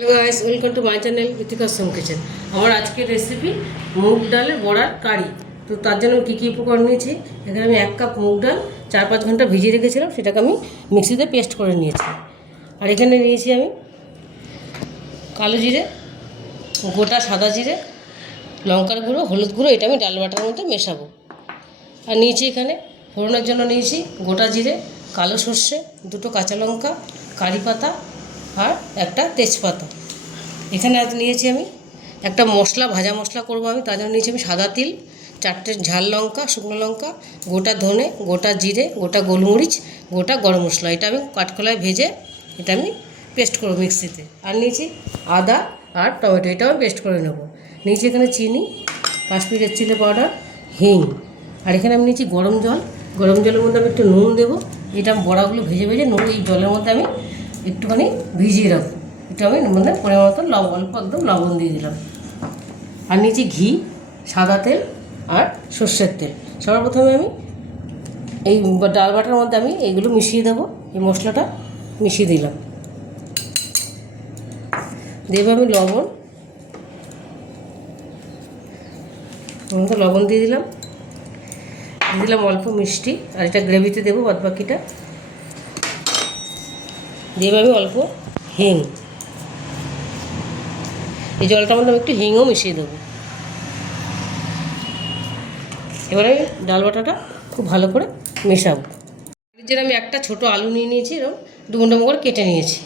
Hello guys, welcome to my channel Ritika's home kitchen. আমার আজকের recipe মুগ ডালের বড়ার কারি। তো তার জন্য কী কী উপকরণ নিয়েছি, এখানে আমি 1 কাপ মুগ ডাল 4-5 ঘন্টা ভিজিয়ে রেখেছিলাম, সেটাকে আমি মিক্সিতে পেস্ট করে নিয়েছি। আর এখানে নিয়েছি আমি কালো জিরে, গোটা সাদা জিরে, লঙ্কার গুঁড়ো, হলুদ গুঁড়ো, এটা আমি ডাল বাটার মধ্যে মেশাবো। আর নিয়েছি এখানে ফোড়নের জন্য নিয়েছি গোটা জিরে, কালো সর্ষে, 2টো কাঁচা লঙ্কা, কারি পাতা আর একটা তেজপাতা। এখানে আজ নিয়েছি আমি একটা মশলা, ভাজা মশলা করবো আমি, তার জন্য নিয়েছি আমি সাদা তিল, 4টে ঝাল লঙ্কা, শুকনো লঙ্কা, গোটা ধনে, গোটা জিরে, গোটা গোলমরিচ, গোটা গরম মশলা। এটা আমি কাঠকলায় ভেজে এটা আমি পেস্ট করবো মিক্সিতে। আর নিয়েছি আদা আর টমেটো, এটাও আমি পেস্ট করে নেবো। নিয়েছি এখানে চিনি, কাশ্মীরি রেড চিলি পাউডার, হিং। আর এখানে আমি নিয়েছি গরম জল। গরম জলের মধ্যে আমি একটু নুন দেবো। এটা বড়াগুলো ভেজে ভেজে নুন এই জলের মধ্যে আমি একটুখানি ভিজিয়ে রাখবো। এটা আমি মানে পরিমাণ মতো অল্প একদম লবণ দিয়ে দিলাম। আর নিয়েছি ঘি, সাদা তেল আর সর্ষের তেল। সবার প্রথমে আমি এই ডাল বাটার মধ্যে আমি এইগুলো মিশিয়ে দেবো। এই মশলাটা মিশিয়ে দিলাম। দেবো আমি লবণ, লবণ দিয়ে দিলাম। দিয়ে দিলাম অল্প মিষ্টি, আর এটা গ্রেভিতে দেবো বাদ বাকিটা। দেবো আমি অল্প হিং। এই জলটার মধ্যে আমি একটু হিংও মিশিয়ে দেবো। এবারে আমি ডাল বাটাটা খুব ভালো করে মেশাবো। এর আমি একটা ছোট আলু নিয়ে নিয়েছি, এরকম 2 করে কেটে নিয়েছি।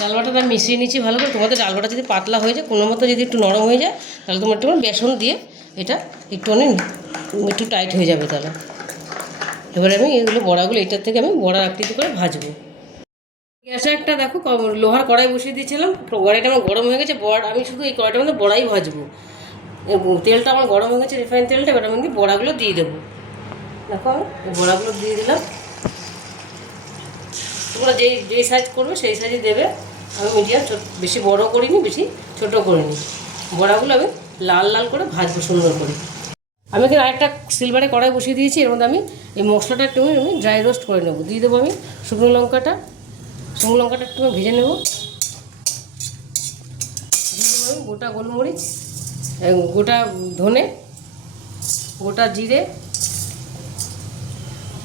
ডাল বাটাটা মিশিয়ে নিয়েছি ভালো করে। তোমাদের ডাল বাটা যদি পাতলা হয়ে যায়, কোনো মতো যদি একটু নরম হয়ে যায়, তাহলে তোমার একটু বেসন দিয়ে এটা একটু টাইট হয়ে যাবে তাহলে। এবারে আমি এগুলো বড়াগুলো এটার থেকে আমি বড়া আকৃতি করে ভাজবো। গ্যাসে একটা দেখো লোহার কড়াই বসিয়ে দিয়েছিলাম। কড়াইটা আমার গরম হয়ে গেছে। আমি শুধু এই কড়াইটার মধ্যে বড়াই ভাজবো। তেলটা আমার গরম হয়ে গেছে, রিফাইন তেলটা। এবার আমি বড়াগুলো দিয়ে দেবো। দেখো আমি বড়াগুলো দিয়ে দিলাম। তোমরা যেই সাইজ করবে সেই সাইজে দেবে। আমি মিডিয়াম, বেশি বড় করিনি, বেশি ছোট করিনি। বড়াগুলো আমি লাল লাল করে ভাজবো সুন্দর করে। আমি এখানে আরেকটা সিলভারে কড়াই বসিয়ে দিয়েছি। এর মধ্যে আমি এই মশলাটা একটু আমি ড্রাই রোস্ট করে নেবো। দিয়ে দেবো আমি শুকনো লঙ্কাটা একটু ভেজে নেব। দিয়ে দেবো আমি গোটা গোলমরিচ, গোটা ধনে, গোটা জিরে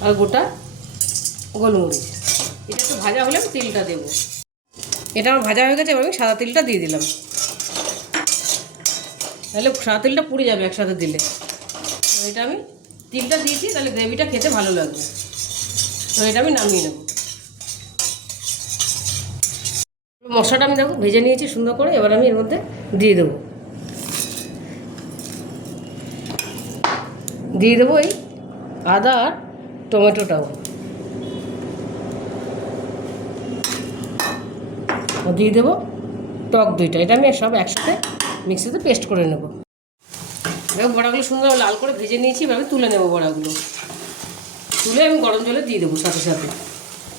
আর গোটা গোলমরিচ। এটা একটু ভাজা হলে আমি তিলটা দেবো। এটা আমার ভাজা হয়ে গেছে। এবার আমি সাদা তিলটা দিয়ে দিলাম। তাহলে সাদা তিলটা পুড়ে যাবে একসাথে দিলে। এটা আমি তিলটা দিয়েছি, তাহলে গ্রেভিটা খেতে ভালো লাগবে। তো এটা আমি নামিয়ে নেব। মশলাটা আমি দেখো ভেজে নিয়েছি সুন্দর করে। এবার আমি এর মধ্যে দিয়ে দেবো এই আদা আর টমেটোটাও দিয়ে দেবো। টক দইটা, এটা আমি সব একসাথে মিক্সিতে পেস্ট করে নেব। দেখো বড়াগুলো সুন্দর লাল করে ভেজে নিয়েছি। এবার আমি তুলে নেবো বড়াগুলো। তুলে আমি গরম জলে দিয়ে দেবো সাথে সাথে।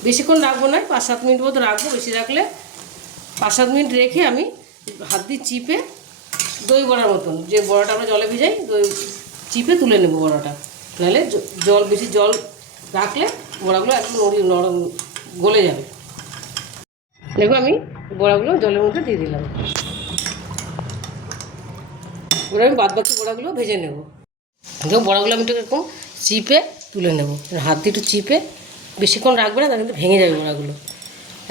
বেশিক্ষণ রাখবো না, 5-7 মিনিট মতো রাখবো। বেশি রাখলে 5-7 মিনিট রেখে আমি হাত দিয়ে চিপে দই বড়ার মতন, যে বড়াটা আমরা জলে ভিজাই, দই চিপে তুলে নেবো বড়াটা। নাহলে বেশি জল রাখলে বড়াগুলো একদম নরম গলে যাবে। দেখো আমি বড়াগুলো জলের মধ্যে দিয়ে দিলাম। এবার আমি বাদবাকি বড়াগুলো ভেজে নেব। দেখো বড়াগুলো আমি একটু এরকম চিপে তুলে নেব। হাত দিয়ে একটু চিপে, বেশিক্ষণ রাখবে না, তাহলে কিন্তু ভেঙে যাবে বড়াগুলো।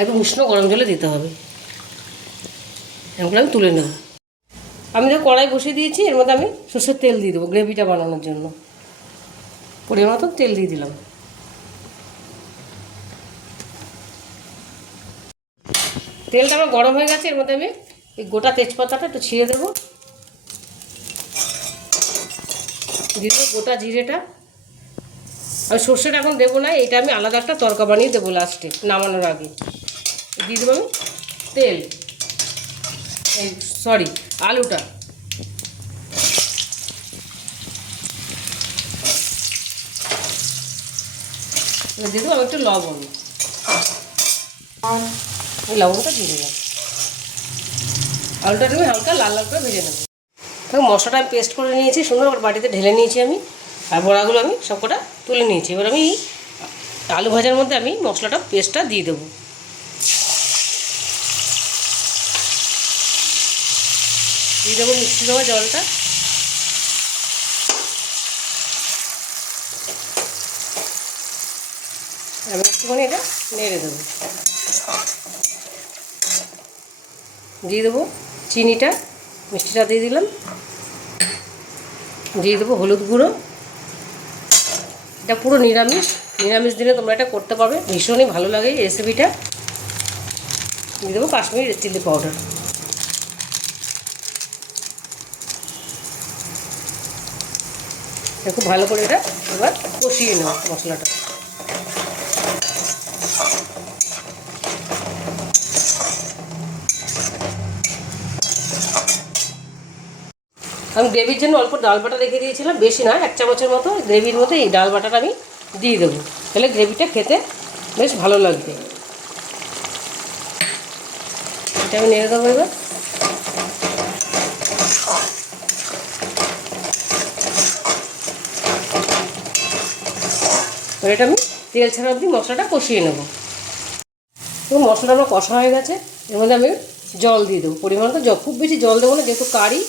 একদম উষ্ণ গরম জলে দিতে হবে। এগুলো আমি তুলে নেব। আমি তো কড়াই বসিয়ে দিয়েছি। এর মধ্যে আমি সর্ষের তেল দিয়ে দেবো গ্রেভিটা বানানোর জন্য। পরিমাণ মতো তেল দিয়ে দিলাম। তেলটা আমার গরম হয়ে গেছে। এর মধ্যে আমি এই গোটা তেজপাতাটা একটু ছিঁড়ে দেবো। দিয়ে দেবো গোটা জিরেটা। আর সর্ষেটা এখন দেবো না, এটা আমি আলাদা একটা তরকা বানিয়ে দেবো লাস্টে নামানোর আগে। দিয়ে দেবো আমি তেল, আলুটা। দিয়ে দেবো আমি একটু লবণ, এই লবণটা দিয়ে দিলাম। আলুটা আমি হালকা লাল লাল করে ভেজে নেবো। মশলাটা আমি পেস্ট করে নিয়েছি সুন্দর, বাটিতে ঢেলে নিয়েছি আমি। আর বড়াগুলো আমি সবকটা তুলে নিয়েছি। এবার আমি আলু ভাজার মধ্যে আমি মশলাটা পেস্টটা দিয়ে দেবো। দিয়ে দেবো মিষ্টি দেওয়া জলটা। আমি একটুখানি এটা নেড়ে দেবো। দিয়ে দেবো চিনিটা, মিষ্টিটা দিয়ে দিলাম। দিয়ে দেবো হলুদ গুঁড়ো। এটা পুরো নিরামিষ দিনে তোমরা এটা করতে পারবে, ভীষণই ভালো লাগে এই রেসিপিটা। দিয়ে দেবো কাশ্মীরি রেড চিলি পাউডার। খুব ভালো করে এটা এবার কষিয়ে নেব মশলাটা। আমি গ্রেভির জন্য অল্প ডাল বাটা রেখে দিয়েছিলাম, বেশি না, 1 চামচের মতো গ্রেভির মতো এই ডাল বাটাটা আমি দিয়ে দেবো। তাহলে গ্রেভিটা খেতে বেশ ভালো লাগবে। এটা আমি নেড়ে দেবো এবার। এটা আমি তেল ছাড়া অবধি মশলাটা কষিয়ে নেব। তো মশলাটা আমার কষা হয়ে গেছে, এর মধ্যে আমি জল দিয়ে দেবো পরিমাণ মতো। খুব বেশি জল দেবো না, যেহেতু কারি,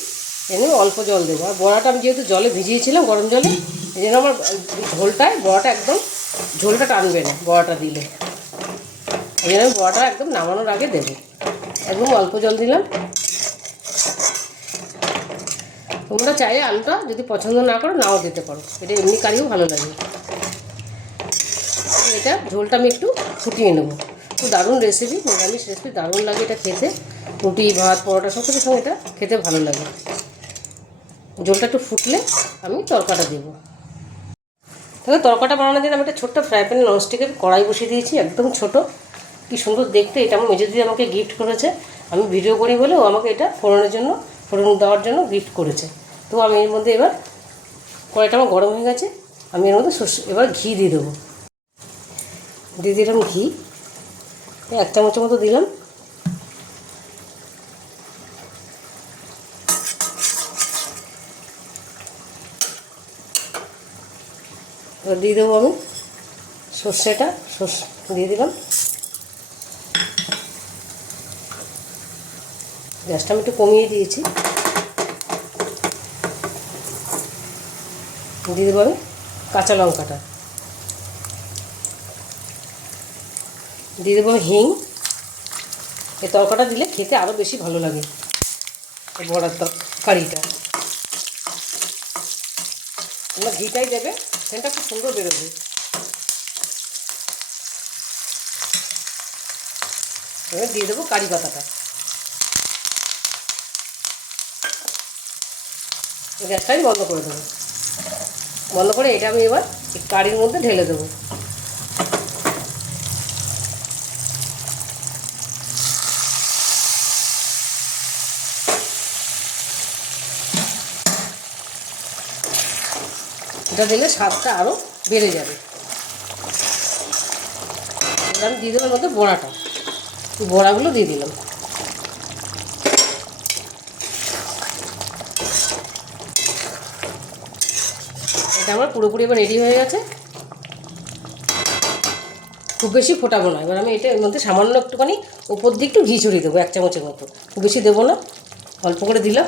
এনে অল্প জল দেবো। আর বড়াটা আমি যেহেতু জলে ভিজিয়েছিলাম গরম জলে, এই জন্য আমার বড়াটা একদম ঝোলটা টানবে না বড়াটা দিলে। এই জন্য আমি বড়াটা একদম নামানোর আগে দেবো। একদম অল্প জল দিলাম। তোমরা চাইলে আলুটা যদি পছন্দ না করো নাও দিতে পারো, এটা এমনি কারিও ভালো লাগে। এটা ঝোলটা আমি একটু ফুটিয়ে নেবো। খুব দারুণ রেসিপি, নিরামিষ রেসিপি, দারুণ লাগে এটা খেতে। রুটি, ভাত, পরোটা সব কিছুর সঙ্গে এটা খেতে ভালো লাগে। ঝোলটা একটু ফুটলে আমি তরকাটা দেবো। তাহলে তরকাটা বানানোর জন্য আমি একটা ছোট্ট ফ্রাই প্যানে ননস্টিকের কড়াই বসিয়ে দিয়েছি, একদম ছোট। কি সুন্দর দেখতে! এটা আমার মেজো দিদি আমাকে গিফট করেছে। আমি ভিডিও করি বলে ও আমাকে এটা ফোড়ন দেওয়ার জন্য গিফট করেছে। তো আমি এর মধ্যে এবার, কড়াইটা আমার গরম হয়ে গেছে, আমি এর মধ্যে এবার ঘি দিয়ে দেবো। দিয়ে দিলাম ঘি, 1 চামচের মতো দিলাম। এবার দিয়ে দেবো আমি সর্ষে দিয়ে দিলাম। গ্যাসটা আমি একটু কমিয়ে দিয়েছি। দিয়ে দেবো আমি কাঁচা লঙ্কাটা। দিয়ে দেবো হিং। এই তরকাটা দিলে খেতে আরও বেশি ভালো লাগে, এই বড়ার তরকারিটা। তোমরা ঘিটাই দেবে, সেটা খুব সুন্দর বেরোবে। এবার দিয়ে দেবো কারি পাতাটা। এই গ্যাসটা আমি বন্ধ করে দেবো। বন্ধ করে এটা আমি এবার এই কারির মধ্যে ঢেলে দেবো। এটা দিলে স্বাদটা আরও বেড়ে যাবে। এবার আমি দিয়ে দেবো মধ্যে বড়াগুলো দিয়ে দিলাম। এটা আমার পুরোপুরি এবার রেডি হয়ে গেছে। খুব বেশি ফোটাবো না। এবার আমি এটা এর মধ্যে সামান্য একটুখানি উপর দিয়ে একটু ঘি ছড়িয়ে দেবো, 1 চামচের মতো। খুব বেশি দেবো না, অল্প করে দিলাম।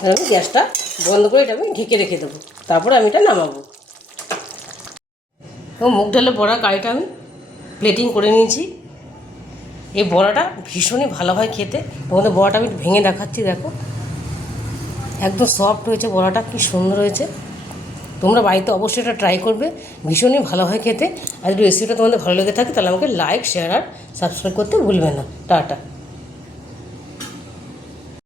এবার আমি গ্যাসটা বন্ধ করে এটা আমি ঢেকে রেখে দেবো, তারপরে আমি এটা নামাবো। এবং মুগ ডালের বড়া কারিটা আমি প্লেটিং করে নিয়েছি। এই বড়াটা ভীষণই ভালো হয় খেতে। তোমাদের বড়াটা আমি ভেঙে দেখাচ্ছি, দেখো একদম সফট হয়েছে বড়াটা, কি সুন্দর হয়েছে। তোমরা বাড়িতে অবশ্যই এটা ট্রাই করবে, ভীষণই ভালো হয় খেতে। আর যদি রেসিপিটা তোমাদের ভালো লেগে থাকে তাহলে আমাকে লাইক, শেয়ার আর সাবস্ক্রাইব করতে ভুলবে না। টাটা।